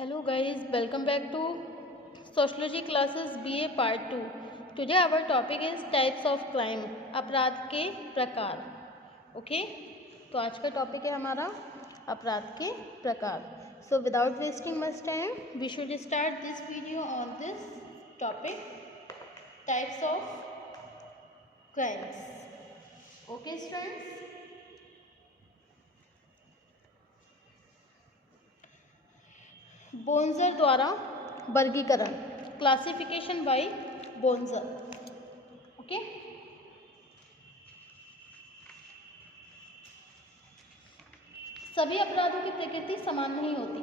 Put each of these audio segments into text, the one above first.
Hello guys, welcome back to Sociology classes BA Part 2. Today our topic is types of crime, अपराध के प्रकार. Okay, तो आज का टॉपिक है हमारा अपराध के प्रकार. So without wasting much time, we should start this video on this topic, types of crimes. Okay students. बोन्जर द्वारा वर्गीकरण, क्लासिफिकेशन बाय बोन्जर. ओके, सभी अपराधों की प्रकृति समान नहीं होती.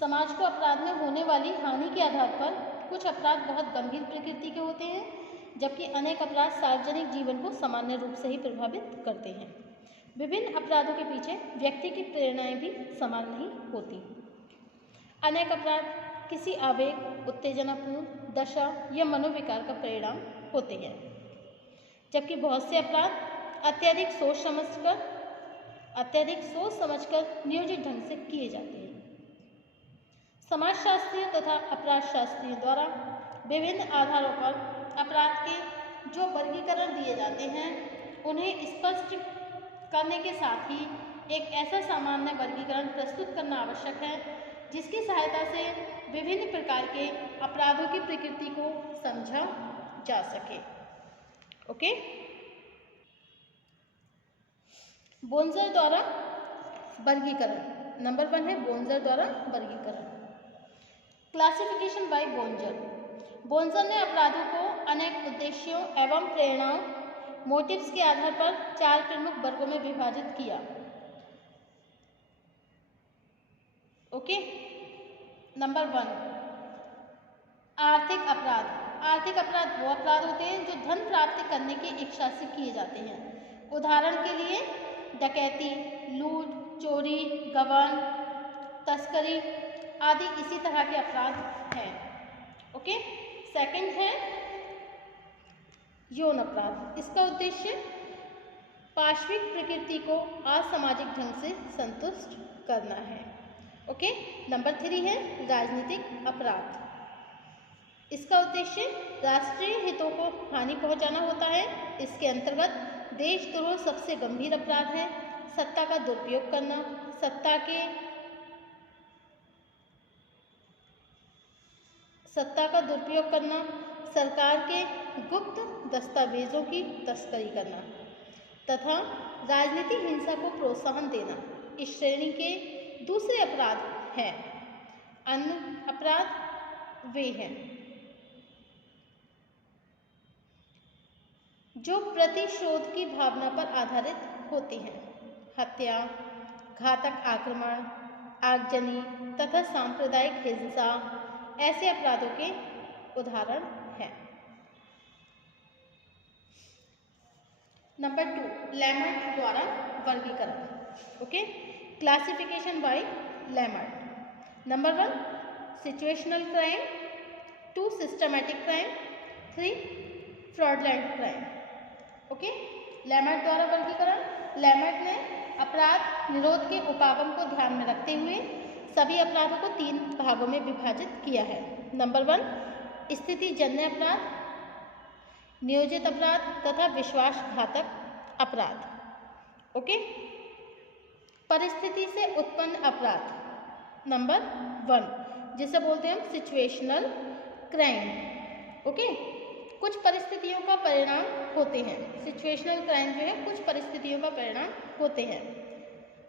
समाज को अपराध में होने वाली हानि के आधार पर कुछ अपराध बहुत गंभीर प्रकृति के होते हैं, जबकि अनेक अपराध सार्वजनिक जीवन को सामान्य रूप से ही प्रभावित करते हैं. विभिन्न अपराधों के पीछे व्यक्ति की प्रेरणाएं भी समान नहीं होती. अनेक अपराध किसी आवेग, उत्तेजनापूर्ण दशा या मनोविकार का परिणाम होते हैं, जबकि बहुत से अपराध अत्यधिक सोच समझकर नियोजित ढंग से किए जाते हैं. समाजशास्त्रियों तथा अपराधशास्त्रियों द्वारा विभिन्न आधारों पर अपराध के जो वर्गीकरण दिए जाते हैं, उन्हें स्पष्ट करने के साथ ही एक ऐसा सामान्य वर्गीकरण प्रस्तुत करना आवश्यक है जिसकी सहायता से विभिन्न प्रकार के अपराधों की प्रकृति को समझा जा सके. ओके, बोन्जर द्वारा वर्गीकरण. नंबर 1 है बोन्जर द्वारा वर्गीकरण, क्लासिफिकेशन बाय बोन्जर. बोन्जर ने अपराधों को अनेक उद्देश्यों एवं प्रेरणाओं, मोटिव्स के आधार पर 4 प्रमुख वर्गों में विभाजित किया. ओके, नंबर 1 आर्थिक अपराध. आर्थिक अपराध वो अपराध होते हैं जो धन प्राप्ति करने की इच्छा से किए जाते हैं. उदाहरण के लिए डकैती, लूट, चोरी, गबन, तस्करी आदि इसी तरह के अपराध हैं. ओके, सेकंड है यौन अपराध. इसका उद्देश्य पार्श्विक प्रकृति को असामाजिक ढंग से संतुष्ट करना है. ओके, नंबर 3 है राजनीतिक अपराध. इसका उद्देश्य राष्ट्रीय हितों को हानि पहुंचाना होता है. इसके अंतर्गत देशद्रोह सबसे गंभीर अपराध है. सत्ता का दुरुपयोग करना, सरकार के गुप्त दस्तावेजों की तस्करी करना तथा राजनीतिक हिंसा को प्रोत्साहन देना इस श्रेणी के दूसरे अपराध हैं. अन्य अपराध वे हैं जो प्रतिशोध की भावना पर आधारित होते हैं. हत्या, घातक आक्रमण, आगजनी तथा सांप्रदायिक हिंसा ऐसे अपराधों के उदाहरण हैं. नंबर 2 लैमर्ट द्वारा वर्गीकरण. Okay, classification by Lemert. Number 1 situational crime, 2 systematic crime, 3 fraudulent crime. Okay, Lemert द्वारा वर्गीकरण. लैमर्ट ने अपराध निरोध के उपागम को ध्यान में रखते हुए सभी अपराधों को 3 भागों में विभाजित किया है. नंबर 1 स्थितिजन्य अपराध, नियोजित अपराध तथा विश्वासघातक अपराध. ओके, परिस्थिति से उत्पन्न अपराध. नंबर 1 जिसे बोलते हैं हम सिचुएशनल क्राइम. ओके, कुछ परिस्थितियों का परिणाम होते हैं. सिचुएशनल क्राइम जो है कुछ परिस्थितियों का परिणाम होते हैं.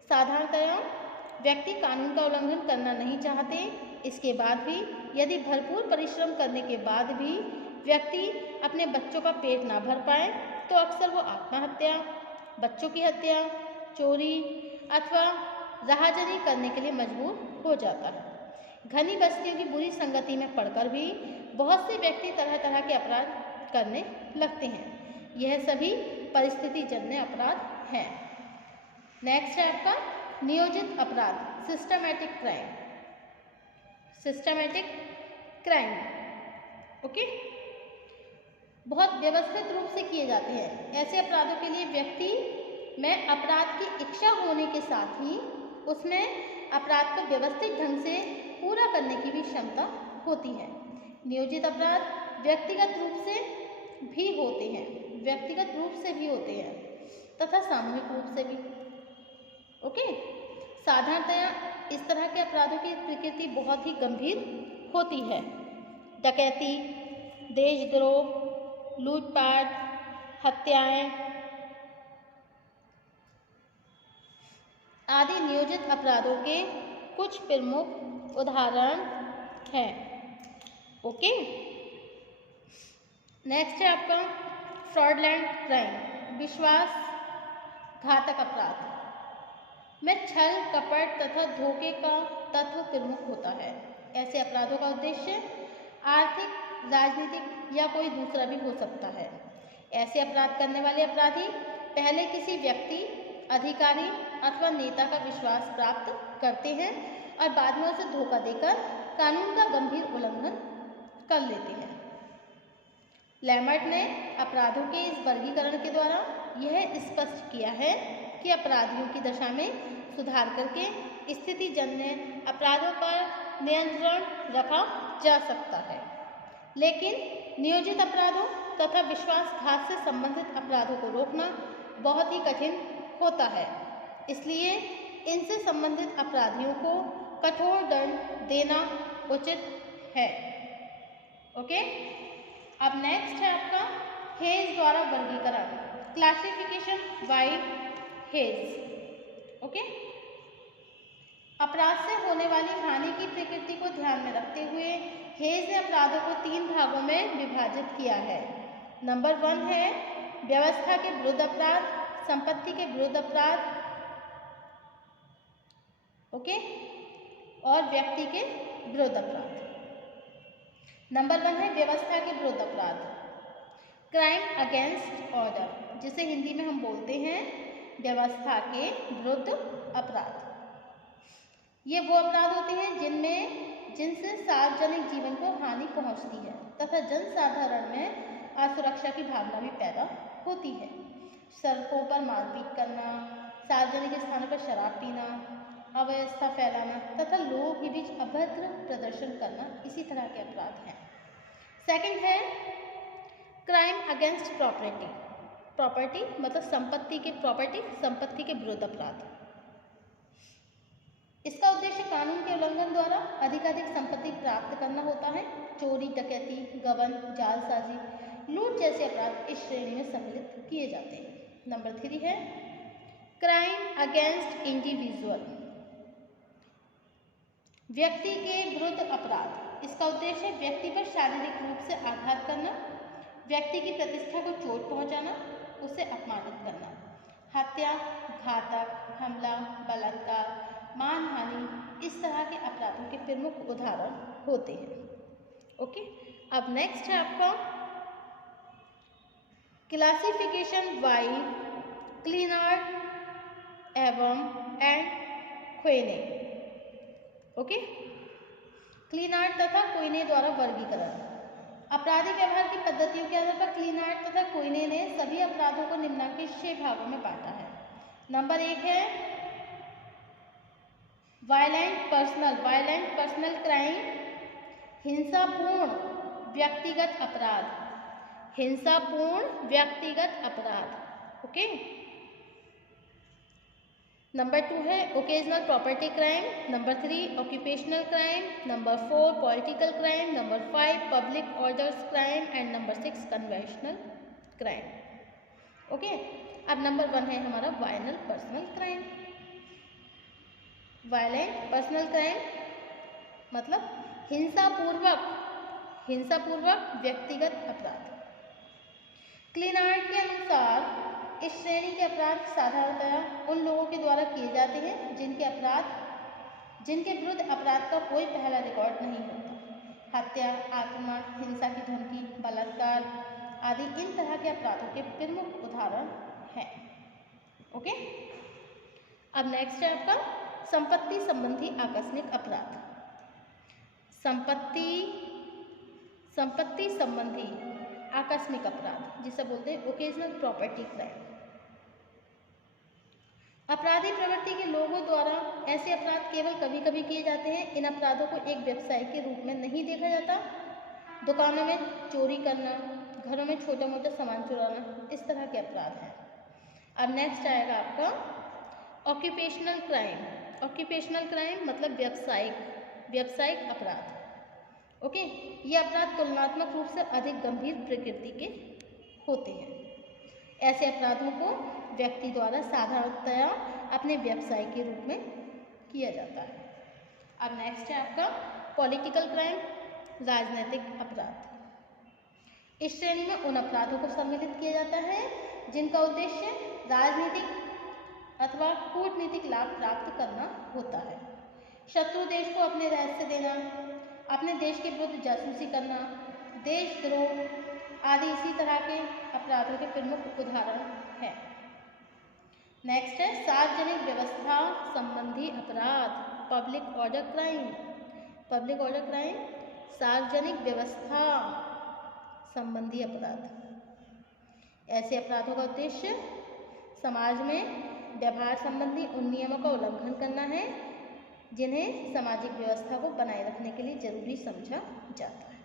साधारणतया व्यक्ति कानून का उल्लंघन करना नहीं चाहते. इसके बाद भी यदि भरपूर परिश्रम करने के बाद भी व्यक्ति अपने बच्चों का पेट ना भर पाए तो अक्सर वो आत्महत्या, बच्चों की हत्या, चोरी अथवा राहजनी करने के लिए मजबूर हो जाता है. घनी बस्तियों की बुरी संगति में पड़कर भी बहुत से व्यक्ति तरह तरह के अपराध करने लगते हैं. यह सभी परिस्थितिजन्य अपराध हैं. नेक्स्ट है आपका नियोजित अपराध, systematic crime. Systematic crime okay बहुत व्यवस्थित रूप से किए जाते हैं. ऐसे अपराधों के लिए व्यक्ति में अपराध की इच्छा होने के साथ ही उसमें अपराध को व्यवस्थित ढंग से पूरा करने की भी क्षमता होती है। नियोजित अपराध व्यक्तिगत रूप से भी होते हैं तथा सामूहिक रूप से भी। ओके, साधारणतया इस तरह के अपराधों की प्रकृति बहुत ही गंभीर होती है। डकैती, देशद्रोह, लूटपाट, हत्याएं आदि नियोजित अपराधों के कुछ प्रमुख उदाहरण हैं। ओके, नेक्स्ट है आपका फ्रॉडलैंड क्राइम, विश्वासघातक अपराध में छल, कपट तथा धोखे का तत्व प्रमुख होता है। ऐसे अपराधों का उद्देश्य आर्थिक, राजनीतिक या कोई दूसरा भी हो सकता है। ऐसे अपराध करने वाले अपराधी पहले किसी व्यक्ति, अधिकारी अथवा नेता का विश्वास प्राप्त करते हैं और बाद में उसे धोखा देकर कानून का गंभीर उल्लंघन कर लेते हैं। लैमर्ट ने अपराधों के इस वर्गीकरण के द्वारा यह स्पष्ट किया है कि अपराधियों की दशा में सुधार करके स्थितिजन्य अपराधों पर नियंत्रण रखा जा सकता है, लेकिन नियोजित अपराधों तथा विश्वासघात से संबंधित अपराधों को रोकना बहुत ही कठिन होता है। इसलिए इनसे संबंधित अपराधियों को कठोर दंड देना उचित है। ओके, अब नेक्स्ट है आपका हेज द्वारा वर्गीकरण, क्लासिफिकेशन बाय हेज। ओके, अपराध से होने वाली हानि की प्रकृति को ध्यान में रखते हुए हेज ने अपराधों को 3 भागों में विभाजित किया है। नंबर 1 है व्यवस्था के विरुद्ध अपराध, संपत्ति के विरुद्ध अपराध, ओके, और व्यक्ति के विरुद्ध अपराध। नंबर 1 है व्यवस्था के विरुद्ध अपराध, क्राइम अगेंस्ट ऑर्डर, जिसे हिंदी में हम बोलते हैं व्यवस्था के विरुद्ध अपराध। ये वो अपराध होते हैं जिनसे सार्वजनिक जीवन को हानि पहुंचती है तथा जनसाधारण में असुरक्षा की भावना भी पैदा होती है। सड़कों पर मारपीट करना, सार्वजनिक स्थानों पर शराब पीना, अव्यवस्था फैलाना तथा लोगों के बीच अभद्र प्रदर्शन करना इसी तरह के अपराध हैं। सेकंड है क्राइम अगेंस्ट प्रॉपर्टी मतलब संपत्ति के विरुद्ध अपराध। इसका उद्देश्य कानून के उल्लंघन द्वारा अधिकाधिक संपत्ति प्राप्त करना होता है। चोरी, डकैती, गबन, जालसाजी, लूट जैसे अपराध इस श्रेणी में सम्मिलित किए जाते हैं। नंबर 3 है क्राइम अगेंस्ट इंडिविजुअल, व्यक्ति के विरुद्ध अपराध। इसका उद्देश्य व्यक्ति पर शारीरिक रूप से आघात करना, व्यक्ति की प्रतिष्ठा को चोट पहुंचाना, उसे अपमानित करना, हत्या, घातक हमला, बलात्कार, मानहानि इस तरह के अपराधों के प्रमुख उदाहरण होते हैं। ओके, अब नेक्स्ट है आपका क्लासिफिकेशन बाय क्लीनार्ड एवं क्वेने। ओके, क्लीनार्ड तथा क्वेने द्वारा वर्गीकरण। आपराधिक व्यवहार की पद्धतियों के आधार पर क्लीनार्ड तथा क्वेने ने सभी अपराधों को निम्नलिखित 6 भागों में बांटा है। नंबर 1 है वायलेंट पर्सनल क्राइम, हिंसापूर्ण व्यक्तिगत अपराध। ओके, नंबर 2 है occasional property crime, number 3 occupational crime, number 4 political crime, number 5 public orders crime and number 6 conventional crime. Okay, अब नंबर 1 है हमारा violent personal crime. Violent personal crime मतलब हिंसापूर्वक व्यक्तिगत अपराध। क्लीनार्ड के अनुसार इस श्रेणी के अपराध साधारणतः उन लोगों के द्वारा किए जाते हैं जिनके विरुद्ध अपराध का कोई पहला रिकॉर्ड नहीं होता। हत्या, आक्रमण, हिंसा की धमकी, बलात्कार आदि इन तरह के अपराधों के प्रमुख उदाहरण हैं। ओके, अब नेक्स्ट है आपका संपत्ति संबंधी आकस्मिक अपराध। संपत्ति संबंधी आकस्मिक अपराध जिसे बोलते हैं ओकेजनल प्रॉपर्टी क्राइम। अपराधी प्रवृत्ति के लोगों द्वारा ऐसे अपराध केवल कभी कभी किए जाते हैं। इन अपराधों को एक व्यवसाय के रूप में नहीं देखा जाता। दुकानों में चोरी करना, घरों में छोटा मोटा सामान चुराना, इस तरह के अपराध हैं। अब नेक्स्ट आएगा आपका ऑक्यूपेशनल क्राइम। ऑक्यूपेशनल क्राइम मतलब व्यावसायिक अपराध। ओके, ये अपराध तुलनात्मक रूप से अधिक गंभीर प्रकृति के होते हैं। ऐसे अपराधों को व्यक्ति द्वारा साधारणतया अपने व्यवसाय के रूप में किया जाता है। अब नेक्स्ट है आपका पॉलिटिकल क्राइम, राजनीतिक अपराध। इस श्रेणी में उन अपराधों को सम्मिलित किया जाता है जिनका उद्देश्य राजनीतिक अथवा कूटनीतिक लाभ प्राप्त करना होता है। शत्रु देश को अपने रहस्य देना, अपने देश के विरुद्ध जासूसी करना, देशद्रोह आदि इसी तरह के अपराधों के प्रमुख उदाहरण हैं। नेक्स्ट है सार्वजनिक व्यवस्था संबंधी अपराध, public order crime. Public order crime सार्वजनिक व्यवस्था संबंधी अपराध। ऐसे अपराधों का उद्देश्य समाज में व्यवहार संबंधी उन नियमों का उल्लंघन करना है जिन्हें सामाजिक व्यवस्था को बनाए रखने के लिए जरूरी समझा जाता है।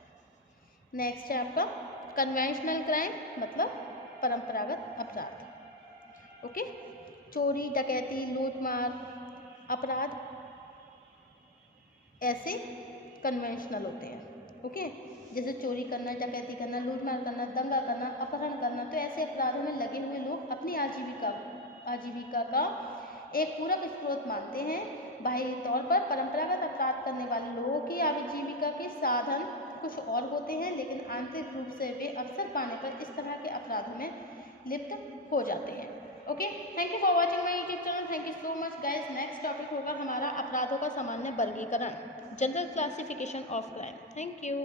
नेक्स्ट है आपका कन्वेंशनल क्राइम मतलब परंपरागत अपराध। ओके, चोरी, डकैती, लूटमार अपराध ऐसे कन्वेंशनल होते हैं। ओके, जैसे चोरी करना, डकैती करना, लूटमार करना, दंगा करना, अपहरण करना। तो ऐसे अपराधों में लगे हुए लोग अपनी आजीविका का एक पूरक स्रोत मानते हैं। बाह्य तौर पर परंपरागत अपराध करने वाले लोगों की आजीविका के साधन कुछ और होते हैं, लेकिन आंतरिक रूप से वे अवसर पाने पर इस तरह के अपराधों में लिप्त हो जाते हैं। Okay, thank you for watching my YouTube channel. Thank you so much guys. Next topic होगा हमारा अपराधों का सामान्य वर्गीकरण, general classification of crime. Thank you.